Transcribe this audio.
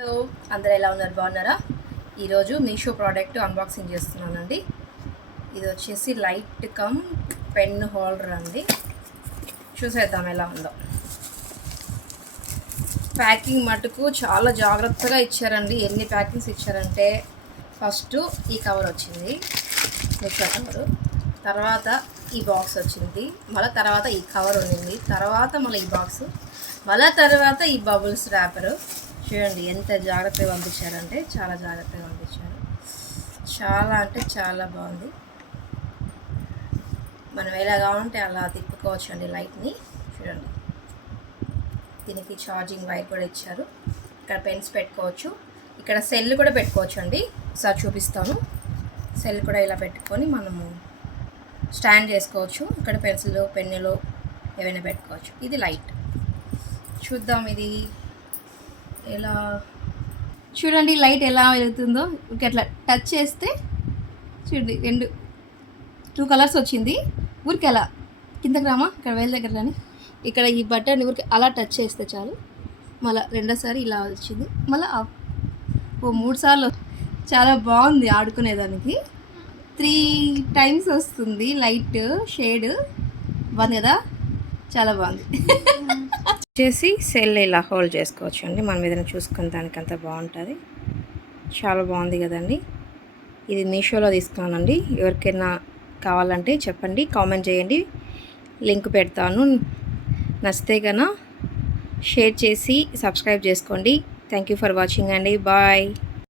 Hello, అందరూ ఎలా ఉన్నారు? బాగున్నారా? ఈరోజు మీషో ప్రోడక్ట్ అన్బాక్సింగ్ చేస్తున్నానండి. ఇది వచ్చేసి లైట్ కమ్ పెన్ హోల్డర్ అండి. చూసేద్దాం ఎలా ఉందో. ప్యాకింగ్ మటుకు చాలా జాగ్రత్తగా ఇచ్చారండి. ఎన్ని ప్యాకింగ్స్ ఇచ్చారంటే, ఫస్ట్ ఈ కవర్ వచ్చింది, మీషో కవరు, తర్వాత ఈ బాక్స్ వచ్చింది, మళ్ళీ తర్వాత ఈ కవర్ ఉంది, తర్వాత మళ్ళీ ఈ బాక్స్, మళ్ళీ తర్వాత ఈ బబుల్స్ ర్యాపరు. చూడండి ఎంత జాగ్రత్తగా పంపించారంటే చాలా జాగ్రత్తగా పంపించారు. చాలా అంటే చాలా బాగుంది. మనం ఎలా కావాలంటే అలా తిప్పుకోవచ్చు అండి లైట్ని. చూడండి, దీనికి ఛార్జింగ్ వైర్ కూడా ఇచ్చారు. ఇక్కడ పెన్స్ పెట్టుకోవచ్చు, ఇక్కడ సెల్ కూడా పెట్టుకోవచ్చు అండి. ఒకసారి చూపిస్తాను. సెల్ కూడా ఇలా పెట్టుకొని మనము స్టాండ్ చేసుకోవచ్చు. ఇక్కడ పెన్సిల్ పెన్నులు ఏవైనా పెట్టుకోవచ్చు. ఇది లైట్. చూద్దాం ఇది ఎలా. చూడండి లైట్ ఎలా వెలుగుతుందో. అట్లా టచ్ చేస్తే చూడండి, 2 కలర్స్ వచ్చింది. ఊరికి అలా కిందకి రామా, ఇక్కడ వేల దగ్గర కానీ ఇక్కడ ఈ బటన్ ఊరికి అలా టచ్ చేస్తే చాలు. మళ్ళీ రెండోసారి ఇలా వచ్చింది, మళ్ళీ 3 సార్లు. చాలా బాగుంది ఆడుకునేదానికి. 3 టైమ్స్ వస్తుంది లైట్ షేడ్. బాగుంది కదా, చాలా బాగుంది. వచ్చేసి సెల్ ఇలా హోల్డ్ చేసుకోవచ్చు అండి. మనం ఏదైనా చూసుకునే దానికంత బాగుంటుంది. చాలా బాగుంది కదండి. ఇది మీషోలో తీసుకున్నానండి. ఎవరికైనా కావాలంటే చెప్పండి, కామెంట్ చేయండి, లింక్ పెడతాను. నచ్చితే కన్నా షేర్ చేసి సబ్స్క్రైబ్ చేసుకోండి. థ్యాంక్ యూ ఫర్ వాచింగ్ అండి. బాయ్.